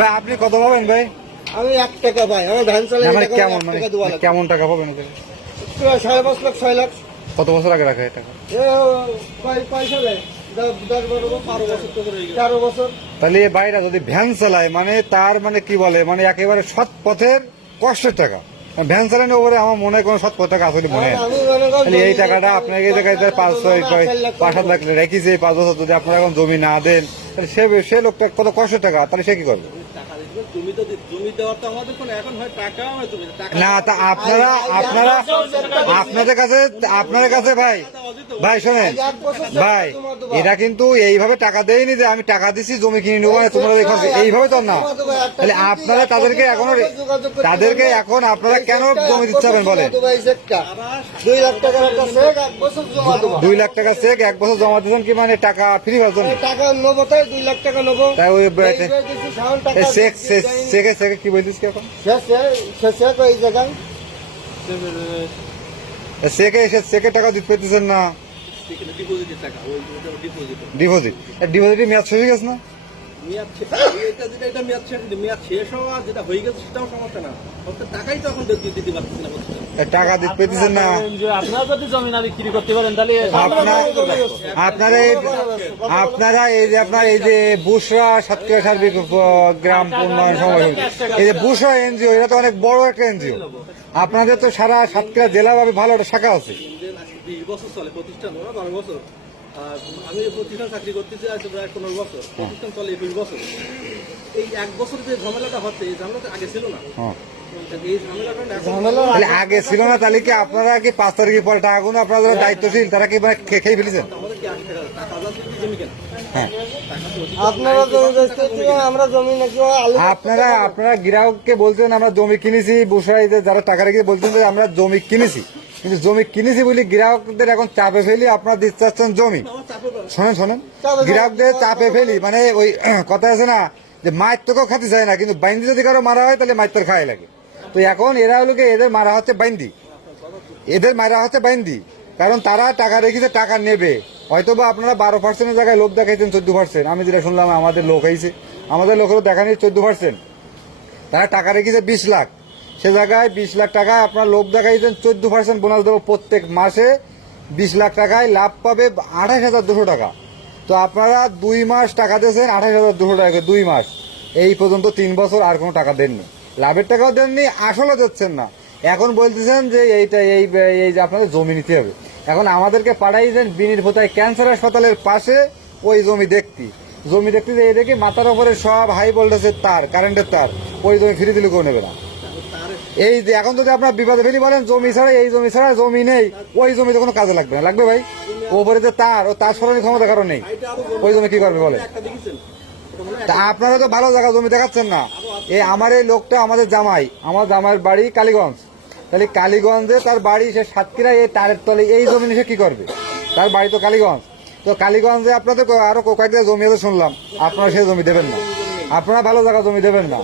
ভাই আপনি কত পাবেন ভাই? আমি 1 টাকা পাই, আমার ভ্যান চালাই কেমন টাকা পাবেন? 5.5 লাখ 6 লাখ। কত বছর আগে রাখা টাকা? পয়সা দেয় 10 বছর। তাহলে এই ভাইরা যদি ভ্যান চালায় মানে তার মানে কি বলে, মানে একেবারে সৎ পথের কষ্টের টাকা। ভ্যান চালানোর উপরে আমার মনে হয় কোনো সৎ পথ টাকা আসলে মনে হয়। তাহলে এই টাকাটা আপনাকে এই জায়গায় 5-7 লাখ রেখেছে 5 বছর, যদি আপনারা এখন জমি না দেন তাহলে সে লোকটা কত কষ্টের টাকা, তাহলে সে কি করবে? না তা আপনাদের কাছে ভাই শোনেন ভাই, এটা কিন্তু এইভাবে টাকা দেয়নি যে আমি টাকা দিচ্ছি জমি কিনে নেবো তোমরা এইভাবে তো না। তাহলে আপনারা তাদেরকে এখন আপনারা কেন জমি দিতে হবেন বলেন? 2 লাখ টাকা চেক 2 লাখ টাকা চেক 1 বছর জমা দিচ্ছেন কি মানে টাকা ফ্রি পাচ্ছেন? টাকা নেবো, তাই 2 লাখ টাকা নেবো। তাই ওই চেকে কি বলছিস এখন? এই জায়গায় চেকে টাকা দিতে পেতেছেন না, ডিপোজিট মেয়াদ শেষ হয়ে গেছে না? টাকা দিতে পেতেছেন না। আপনারা যদি জমি না বিক্রি করতে পারেন তাহলে আপনারা এই যে বুসরা সাতক্ষীরা সার্বিক গ্রাম উন্নয়ন সমাবেশ, এই যে বুসরা এনজিও, এটা তো অনেক বড় একটা এনজিও। আপনাদের তো সারা সাতক্ষীরা জেলাভাবে ভালো একটা শাখা আছে। 20 বছর চলে প্রতিষ্ঠান, 12 বছর। আমি প্রতিষ্ঠান চাকরি করতেছি প্রায় 15 বছর, প্রতিষ্ঠান চলে 20 বছর। এই 1 বছর যে ঝামেলাটা হচ্ছে, এই ঝামেলাটা আগে ছিল না। আগে ছিল না, তাহলে কি আপনারা কি 5 তারিখের পরে টাকাগুলো আপনারা যারা দায়িত্বশীল তারা কি খেয়ে ফেলেছেন? আপনারা গ্রাহককে বলছেন আমরা জমি কিনেছি, বুসাই যারা টাকা রেখে বলছেন যে আমরা জমি কিনেছি, কিন্তু জমি কিনেছি বলি গ্রাহকদের এখন চাপে ফেলি আপনারা দিতে চাচ্ছেন জমি। শোনেন গ্রাহকদের চাপে ফেলি মানে ওই কথা আছে না যে মায়ের তোকেও খাতে চায় না, কিন্তু বাইন্দি যদি কারো মারা হয় তাহলে মায়ের তোর খাওয়াই লাগে। তো এখন এরা হলো এদের মারা হচ্ছে বাইন্দি, কারণ তারা টাকা রেখেছে, টাকা নেবে। হয়তো বা আপনারা 12%-এর জায়গায় লোক দেখাইছেন 14%। আমি যেটা শুনলাম আমাদের লোক হয়েছে, আমাদের লোকেরও দেখানি 14%। তারা টাকা রেখেছে 20 লাখ, সে জায়গায় 20 লাখ টাকায় আপনার লোক দেখাইছেন 14% বোনাস দেবো প্রত্যেক মাসে। 20 লাখ টাকায় লাভ পাবে 28,200 টাকা। তো আপনারা 2 মাস টাকা দিয়েছেন 28,200 টাকা, 2 মাস, এই পর্যন্ত 3 বছর আর কোনো টাকা দেননি, লাভের টাকাও দেননি, আসলও দিচ্ছেন না। এখন বলতেছেন যে এই যে আপনাদের জমি নিতে হবে। এখন আমাদেরকে পাঠাইছেন বিনির ভোতায় ক্যান্সার হাসপাতালের পাশে ওই জমি দেখতে যে এই দেখি মাথার উপরে সব হাই ভোল্টেজের তার, কারেন্টের তার, ওই জমি ফিরে দিলে কেউ নেবে না। এই যে এখন যদি আপনার বিপদে ফেলি বলেন জমি ছাড়া, এই জমি ছাড়া জমি নেই, ওই জমিতে কোনো কাজে লাগবে না। লাগবে ভাই? ওপরে যে তার, ও তার সরানোর ক্ষমতা কারণ নেই, ওই জমি কি করবে বলেন? তা আপনারা তো ভালো জায়গা জমি দেখাচ্ছেন না। আমার এই লোকটা আমার জামাইয়ের বাড়ি কালীগঞ্জ, তাহলে কালীগঞ্জে তার বাড়ি, সে সাতক্ষীরায় এই তারের তলে এই জমি সে কি করবে? তার বাড়ি তো কালীগঞ্জ। তো কালীগঞ্জে আপনাদের আরো কয়েকটা জমি আছে শুনলাম, আপনারা সেই জমি দেবেন না, আপনারা ভালো জায়গা জমি দেবেন না।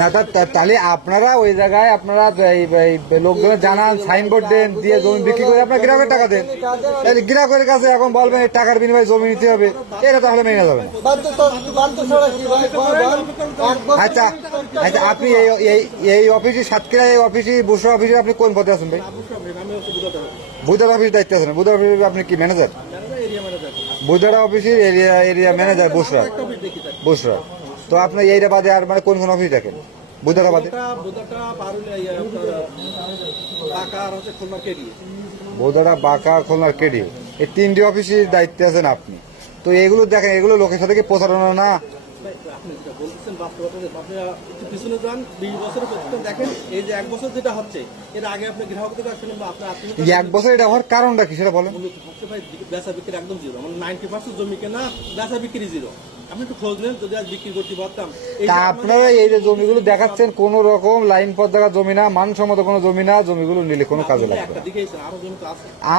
না তাহলে আপনারা ওই জায়গায় আপনারা লোকজন জানান, সাইনবোর্ড দেন, দিয়ে জমি বিক্রি করে আপনার গ্রাহকের টাকা দেন। তাহলে গ্রাহকের কাছে এখন বলবেন এই টাকার বিনিময়ে জমি নিতে হবে, এটা তাহলে মেনে যাবে না। আচ্ছা আপনি এই অফিসে সাতক্ষীরা এই অফিসে বুসরা অফিসে আপনি কোন পদে আছেন ভাই? বুধারা অফিস দায়িত্ব আছেন? বুধারা অফিসে আপনি কি ম্যানেজার? বুধারা অফিসের এরিয়া ম্যানেজার বুসরা। তো আপনি এইটা বাদে আর মানে কোন অফিস দেখেন? বুধারা বাদে বুধারা, বাঁকা, খুলনার কেডি, এই 3টি অফিসের দায়িত্বে আছেন আপনি। তো এগুলো দেখেন, এগুলো লোকের সাথে কি প্রচারণা না? পিছনে যান 20 বছরের প্রতিষ্ঠান দেখেন, এই যে 1 বছর যেটা হচ্ছে এর আগে আপনি গ্রাহকদের কাছে 1 বছর এটা হওয়ার কারণটা কি সেটা বলেন? বেচা বিক্রি একদম জিরো, মানে 90% জমি কেনা, বেচা বিক্রি জিরো। আপনি একটু খোঁজ নেন, যদি আজ বিক্রি করতে পারতাম। আপনারা এই যে জমিগুলো দেখাচ্ছেন কোন রকম লাইন পথ জায়গা জমি না, মানসম্মত কোনো জমি না, জমিগুলো নিলে কোনো কাজে লাগবে না।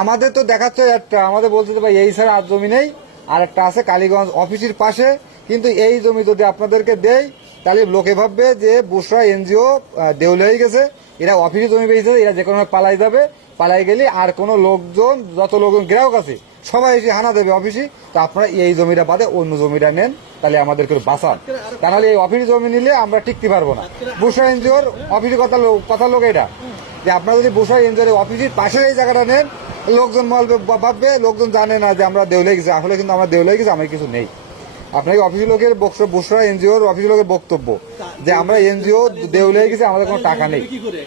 আমাদের তো দেখাচ্ছে একটা, আমাদের বলতে ভাই এই ছাড়া আর জমি নেই, আর একটা আছে কালীগঞ্জ অফিসের পাশে। কিন্তু এই জমি যদি আপনাদেরকে দেয় তাহলে লোকে ভাববে যে বুসরা এনজিও দেউলে হয়ে গেছে, এরা অফিসে জমি পেয়েছে, এরা যে কোনো পালাই যাবে, পালাই গেলে আর কোনো লোকজন যত লোকজন গ্রাহক আছে সবাই এসে হানা দেবে অফিসে। তো আপনারা এই জমিটা বাদে অন্য জমিটা নেন, তাহলে আমাদের করে বাঁচান। তা নাহলে এই অফিস জমি নিলে আমরা টিকতে পারবো না। বুসরা এনজিওর অফিসের কথা লোক এটা যে আপনারা যদি বুসরা এনজিওর অফিসের পাশে এই জায়গাটা নেন, লোকজন ভাববে, লোকজন জানে না যে আমরা দেউলে গেছি, আসলে কিন্তু আমরা দেউলে গেছি, আমার কিছু নেই। আপনাকে অফিসের লোকের বুসরা এনজিওর অফিসের লোকের বক্তব্য যে আমরা এনজিও দেউলে গেছি, আমাদের কোনো টাকা নেই, কি করে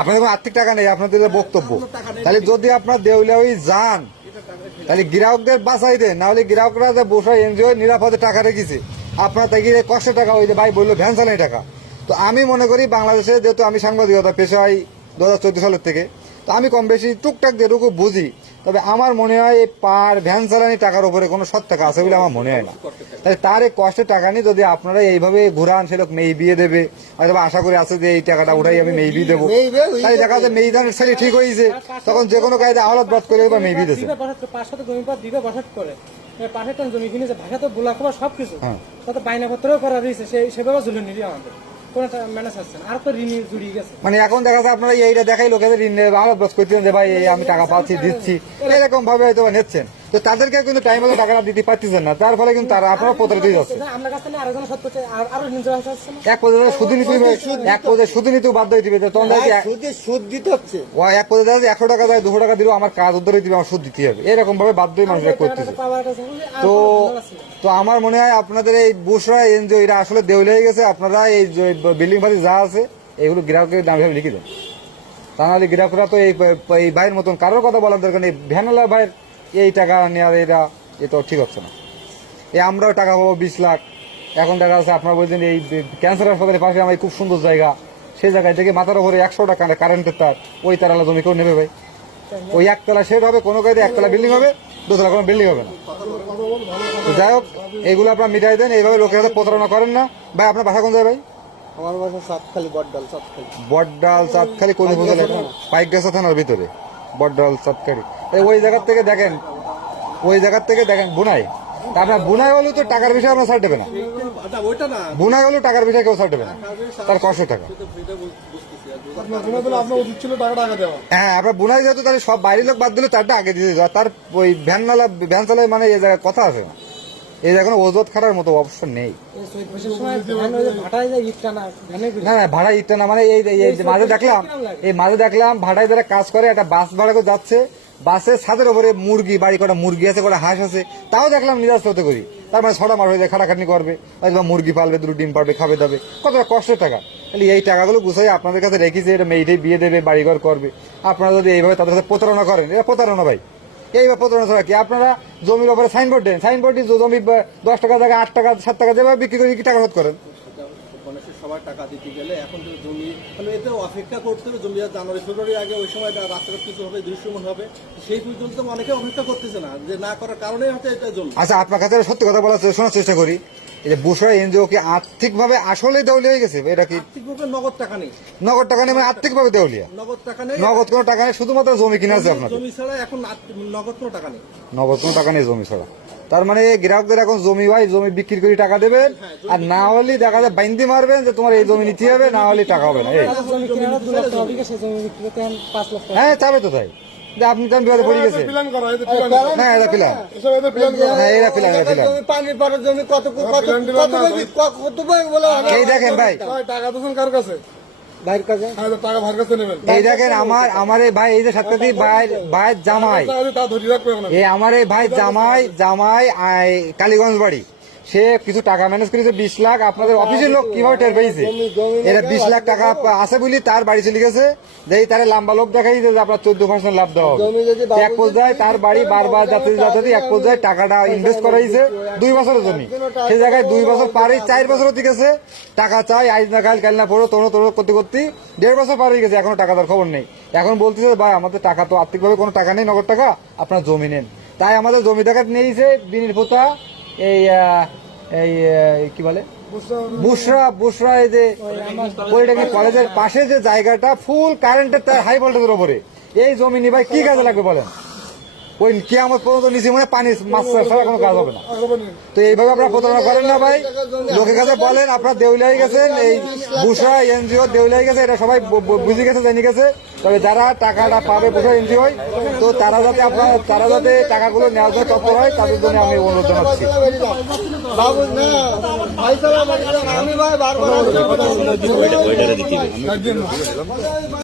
আপনাদের কোনো আর্থিক টাকা নেই, আপনাদের বক্তব্য। তাহলে যদি আপনার দেউলিয়া যান তাহলে গ্রাহকদের বাঁচাই দেন, নাহলে গ্রাহকরা যে বসে এনজিও নিরাপদে টাকা রেখেছে, আপনার তাকে কষ্ট টাকা ওই যে ভাই বললো ভ্যান চালানি টাকা। তো আমি মনে করি বাংলাদেশে যেহেতু আমি সাংবাদিকতা পেশায় 2014 সালের থেকে, তো আমি কম বেশি টুকটাক যেটুকু বুঝি, তবে আমার মনে হয় এই পার ভ্যান চালানি টাকার উপরে কোনো সৎ টাকা আছে বলে আমার মনে হয় না। তাই তার এই কষ্টের টাকা নিয়ে যদি আপনারা এইভাবে ঘুরান, সে লোক মেয়ে বিয়ে দেবে, হয়তো আশা করে আছে যে এই টাকাটা উঠাই আমি মেয়ে বিয়ে দেবো, তাই দেখা যায় মেয়ে ধানের ছেলে ঠিক হয়েছে, তখন যে কোনো কায়দা আহ্লাদ বাদ করে বা মেয়ে বিয়ে দিয়েছে। পাঁচ শত জমি পর দিবে বসাত করে পাশে টন জমি কিনেছে, ভাষা তো বোলা খবর সবকিছু হ্যাঁ। কত বাইনাপত্রও করা রয়েছে, সেভাবে ঝুলে নিলি আমাদের কোনো ম্যানেজ হচ্ছে না, আর তো ঋণী জুড়িয়ে গেছে। মানে এখন দেখা যায় আপনারা এইটা দেখাই লোকেদের ঋণ আহ্লাদ বাদ করছেন যে ভাই এই আমি টাকা পাচ্ছি দিচ্ছি, এরকম ভাবে হয়তো নিচ্ছেন। তো তাদেরকে কিন্তু টাইম মতো টাকাটা দিতে পারতেছেন না, তার ফলে কিন্তু তারা আপনারা প্রতারিত যাচ্ছে। আমরা কাছ থেকে আরেকজন সত্য আরো ঋণ জমা হচ্ছে না, এক পর্যায়ে শুধু নিতে এক পর্যায়ে শুধু নিতেও বাধ্য হয়ে দিবে, তখন দেখা যায় সুদ দিতে হচ্ছে। ও এক পর্যায়ে দেখা যায় 100 টাকা যায় 200 টাকা দিলেও আমার কাজ উদ্ধারে দিবে, আমার সুদ দিতে হবে, এরকম ভাবে বাধ্যই মানুষরা করতেছে। তো তো আমার মনে হয় আপনাদের এই বুসরা এনজিও এরা আসলে দেউলে হয়ে গেছে। আপনারা এই বিল্ডিং ভাড়ি যা আছে এগুলো গ্রাহকের দাম হিসাবে লিখে দেন, তা নাহলে গ্রাহকরা তো এই ভাইয়ের মতন কারোর কথা বলার দরকার নেই। ভ্যানওয়ালা ভাইয়ের এই টাকা নেওয়ার এ তো ঠিক হচ্ছে না। এই আমরাও টাকা পাবো 20 লাখ, এখন দেখা যাচ্ছে আপনারা বলছেন এই ক্যান্সার হাসপাতালের পাশে আমার খুব সুন্দর জায়গা, সেই জায়গায় থেকে মাথার উপরে 100 টাকা কারেন্টের তার, ওই তারালা জমি কেউ নেবে ভাই? ওই একতলা শেড হবে, কোনো কায়দে একতলা বিল্ডিং হবে, দোতলা কোনো বিল্ডিং হবে না। তো যাই হোক, এইগুলো আপনারা মিটাই দেন, এইভাবে লোকের হাতে প্রতারণা করেন না। ভাই আপনার বাসা কোন জায়গায় ভাই? আমার বাসা সাতখালি, বটডাল সাতখালি। বটডাল চাঁদখালি কোন উপজেলা? পাইকগাছা থানার ভিতরে বটডাল চাঁদখালি। ওই জায়গার থেকে দেখেন, ওই জায়গার থেকে দেখেন বুনাই, তা আপনার বুনাই হলেও তো টাকার বিষয়ে আপনার ছাড় দেবে না, না, ওইটা না, বুনাই হলেও টাকার বিষয়ে কেউ ছাড় দেবে না, তার 500 টাকা। হ্যাঁ, আপনার বুনাই যেহেতু তাহলে সব বাইরের লোক বাদ দিলে তারটা আগে দিয়ে দিতে হয়, তার ওই ভ্যান চালায় মানে এই জায়গায় কথা আছে না, এই জায়গায় কোনো ওজত খাটার মতো অপশন নেই। না না, ভাড়া ইটটা না, মানে এই মাঝে দেখলাম ভাড়ায় যারা কাজ করে একটা বাস ভাড়া করে যাচ্ছে, বাসের ছাদের উপরে মুরগি, বাড়ি কটা মুরগি আছে, কটা হাঁস আছে, তাও দেখলাম নিরাশ হতে করি। তার মানে 6টা মাস হয়ে যায়, খাটাখাটনি করবে, হয়তো মুরগি পালবে, 2 ডিম পারবে, খাবে দাবে, কতটা কষ্টের টাকা। তাহলে এই টাকাগুলো গুছাই আপনাদের কাছে রেখেছে, এটা মেয়েটাই বিয়ে দেবে, বাড়িঘর করবে। আপনারা যদি এইভাবে তাদের সাথে প্রতারণা করেন, এটা প্রতারণা ভাই। এইভাবে প্রতারণা ছাড়া কি? আপনারা জমির উপরে সাইনবোর্ড দেন, সাইনবোর্ড দিয়ে জমি 10 টাকা জায়গায় 8 টাকা 7 টাকা যেভাবে বিক্রি করে কি টাকা শোধ করেন? মানুষের সবার টাকা দিতে গেলে এখন তো জমি মানে এতে অপেক্ষা করতে হবে, জমি জানুয়ারি ফেব্রুয়ারি আগে ওই সময় রাস্তাঘাট কিছু হবে, দৃশ্যমান হবে, সেই পর্যন্ত অনেকে অপেক্ষা করতেছে না, যে না করার কারণে হচ্ছে এটা জমি। আচ্ছা, আপনার কাছে সত্যি কথা শোনার চেষ্টা করি, এই যে বুসরা এনজিও কি আর্থিকভাবে আসলে দেউলিয়া হয়ে গেছে? এটা কি আর্থিকভাবে নগদ টাকা নেই? নগদ টাকা নেই মানে আর্থিকভাবে দেউলিয়া? নগদ টাকা নেই, নগদ কোনো টাকা নেই, শুধুমাত্র জমি কিনে আছে আপনাদের? জমি ছাড়া এখন নগদ কোনো টাকা নেই, নগদ কোনো টাকা নেই জমি ছাড়া। তার মানে গ্রাহকদের এখন জমি ভাই, জমি বিক্রি করে টাকা দেবেন, আর না হলে দেখা যায় বাইন্দি মারবেন যে তোমার এই জমি নিতে হবে, না হলে টাকা হবে না। এই জমি কিনে 2 লাখ টাকা বিঘা, সে জমি বিক্রি করতে 5 লাখ টাকা। হ্যাঁ, চাবে তো তাই যে আপনি তো বিবাদে পড়ে গেছে। হ্যাঁ, এটা প্ল্যান, হ্যাঁ এটা প্ল্যান, জমি পানি পড়ার জমি কত বলে এই দেখেন ভাই, টাকা তো কার কাছে? ভাইয়ের কাছে। টাকা ভাইয়ের কাছে নেবেন। এই দেখেন আমার এই ভাই, এই যে সাতকাতি ভাইয়ের জামাই, এই আমার এই ভাই জামাই কালীগঞ্জ বাড়ি, সে কিছু টাকা ম্যানেজ করেছে 20 লাখ। আপনাদের অফিসের লোক কিভাবে টের পেয়েছে এটা 20 লাখ টাকা আছে বলি তার বাড়ি চলে গেছে, যেই তারা লম্বা লোভ দেখাই যে আপনার 14% লাভ দেওয়া হবে। এক পর্যায়ে তার বাড়ি বারবার যাতে এক পর্যায়ে টাকাটা ইনভেস্ট করাইছে 2 বছরের জন্য, সেই জায়গায় 2 বছর পারে 4 বছর হতে গেছে, টাকা চাই আজ না কাল, কাল না পড়ো, তোড়ো করতে 1.5 বছর পার হয়ে গেছে, এখনো টাকা দেওয়ার খবর নেই। এখন বলতেছে ভাই আমাদের টাকা তো আর্থিকভাবে কোনো টাকা নেই, নগদ টাকা, আপনার জমি নেন। তাই আমাদের জমি টাকা নিয়েছে বিনির পোতা এই কি বলে বুসরা, এই যে পলিটেকনিক কলেজের পাশে যে জায়গাটা ফুল কারেন্টের তার, হাই ভোল্টেজের উপরে, এই জমি নিয়ে ভাই কি কাজে লাগবে বলেন? ওই কিয়ামত পর্যন্ত নিচে মানে পানি মাছ ছাড়া কোনো কাজ হবে না। হবে না। তো এইভাবে আপনারা প্রতারণা করেন না ভাই, লোকের কাছে বলেন আপনারা দেউলিয়া হয়ে গেছেন, এই বুসরা এনজিও দেউলিয়া হয়ে গেছে, এটা সবাই বুঝে গেছে, জেনে গেছে। তবে যারা টাকাটা পাবে বুসরা এনজিও তো তারা যাতে টাকাগুলো নেওয়ার জন্য তৎপর হয়, তাদের জন্য আমি অনুরোধ জানাচ্ছি। বাবু না ভাই সাহেব আমি ভাই বারবার